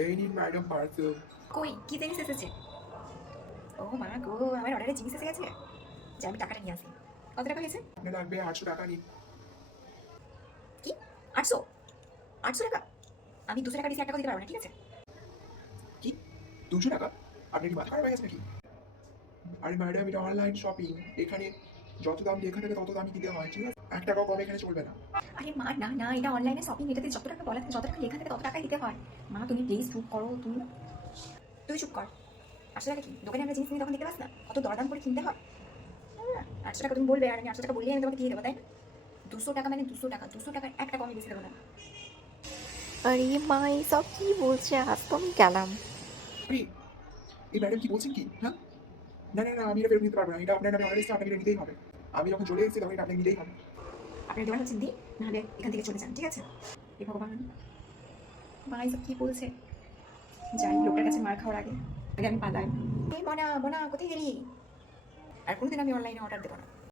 এই নিন madam parcel. কই কি জিনিস এসেছে? ও মা গো, আমার অর্ডারে জিনিস এসে গেছে। যে আমি টাকাটা নিয়ে আসি। কত টাকা হয়েছে? আপনার লাগবে 800 টাকা নিন। কি 800? 800 টাকা? আমি 200 টাকা দিচ্ছি, 1 টাকা দিতে পারবো না, ঠিক আছে? কি 200 টাকা? আপনার কি মাথা খারাপ হয়ে গেছে নাকি? আরে ম্যাডাম, এটা অনলাইন শপিং। এখানে যত দাম লেখা থাকে তত দামই দিতে হয়, ঠিক আছে? 1 টাকাও কম এখানে চলবে না। আরে মা না না, এটা অনলাইনে শপিং, এটাতে যত টাকা বলা থাকে, যত টাকা লেখা থাকে তত টাকাই দিতে হয়। মা তুমি প্লিজ চুপ করো, তুই চুপ কর। 800 টাকা কি? দোকানে আমরা জিনিস নিয়ে তখন দেখতে পাস না কত দরদাম করে কিনতে হয়? 800 টাকা তুমি বলবে আর আমি 800 টাকা বললেই আমি তোমাকে দিয়ে দেবো, তাই না? 200 টাকা মানে 200 টাকা, 200 টাকার 1 টাকা আমি বেশি দেবো না। আরে মা এইসব কি বলছে, আজ তো আমি গেলাম। আরে এই ম্যাডাম কি বলছেন কি? হ্যাঁ, না না না, আমি এটা ফেরত নিতে পারবো না। এটা আপনার নামে অর্ডার এসেছে, আপনাকে এটা নিতেই হবে। আমি যখন চলে এসেছি তখন এটা আপনাকে নিতেই হবে। আপনার দেওয়ার হচ্ছে দিন, নাহলে এখান থেকে চলে যান, ঠিক আছে? এ ভগবান, মা এইসব কি বলছে? যাই লোকের কাছে মার খাওয়ার আগে আগে আমি পালাই। এই মনা মনা, কোথায় গেলি? আর কোনোদিন আমি অনলাইনে অর্ডার দেবো না।